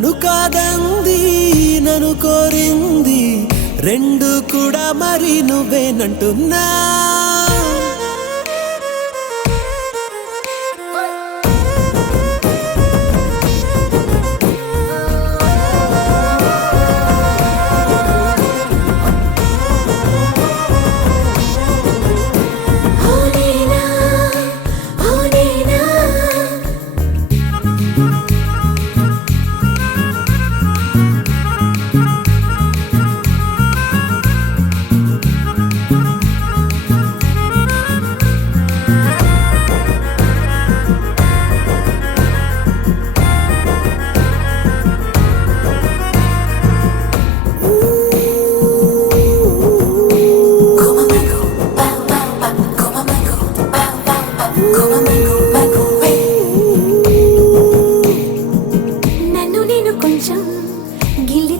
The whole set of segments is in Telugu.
నన్ను కాదంది నన్ను కోరింది రెండు కూడా మరి నువ్వేనంటున్నా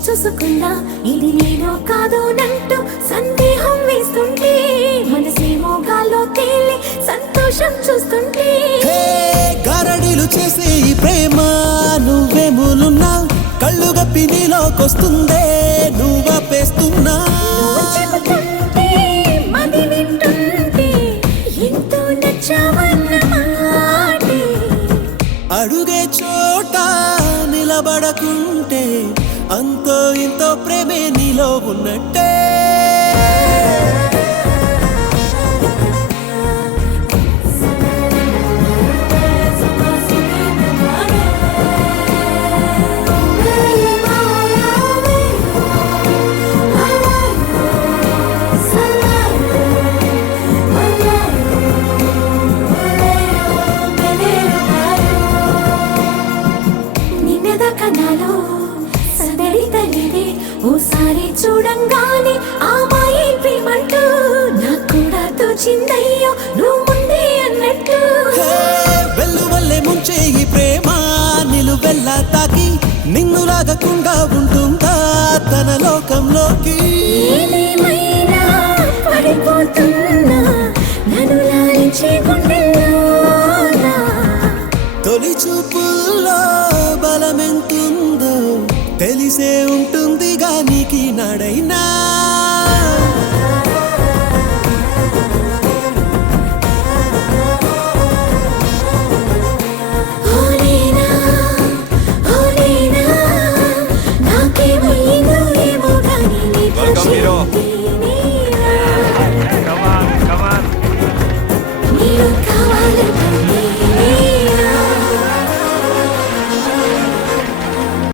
చూసుకున్నా ఇది నేను కాదు నంటూ సందేహం వేస్తుంటే మనసేమో గాల్లో తేలి సంతోషం చూస్తుంటే గారడీలు చేసే ఈ ప్రేమ నువ్వేములున్నా కళ్ళు గప్పి నీలోకొస్తుందే నువ్వపేస్తున్నా మది వింటుంటే ఎంతో నచ్చావన్నమాటే అడుగే చోట నిలబడకుంటే అంతో ఇంతో ప్రేమే నీలో ఉన్నట్టే ఓసారి చూడంగానే ఆ మాయే ప్రేమంటూ నాకు కూడా తోచిందయ్యో నువ్వు ముందే అన్నట్టు వెళ్ళు వల్లే ముంచే ఈ ప్రేమ నిలువెల్లా తాకి నిన్ను లాగకుండా ఉంటుందా తన లోకంలోకి ఏదేమైనా పడిపోతున్నా నన్ను లాలించే గుండెల్లోనా తొలి చూపుల్లో బలమెంతుందో తెలిసే ఉంటుందిగా నీకి నాడైనా